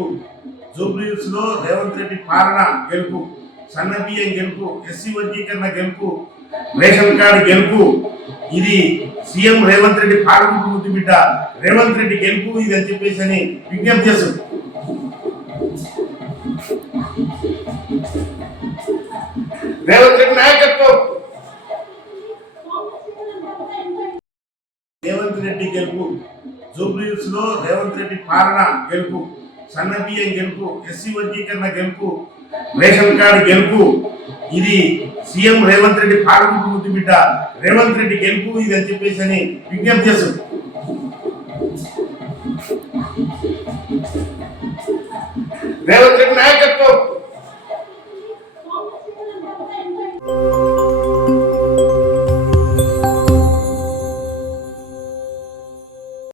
గెలుపు, జూబ్లీహిల్స్ లో రేవంత్ రెడ్డి పాలన గెలుపు, సన్న బియ్యం గెలుపు, ఎస్సీ వర్గీకరణ గెలుపు, రేషన్ కార్డు గెలుపు. ఇది సీఎం రేవంత్ రెడ్డి పాలనకు ముద్దు బిడ్డ రేవంత్ రెడ్డి గెలుపు ఇది అని చెప్పేసి అని విజ్ఞప్తి చేస్తుంది. రేవంత్ రెడ్డి నాయకత్వం, రేవంత్ రెడ్డి గెలుపు, జూబ్లీహిల్స్ లో రేవంత్ రెడ్డి పాలన గెలుపు, సన్న బియ్యం గెలుపు, ఎస్సీ వర్గీకరణ గెలుపు, రేషన్ కార్డు గెలుపు. ఇది సీఎం రేవంత్ రెడ్డి పాలనకు ముద్దు బిడ్డ రేవంత్ రెడ్డి గెలుపు ఇది అని చెప్పేసి అని విజ్ఞప్తి చేస్తుంది. రేవంత్ రెడ్డి నాయకత్వం,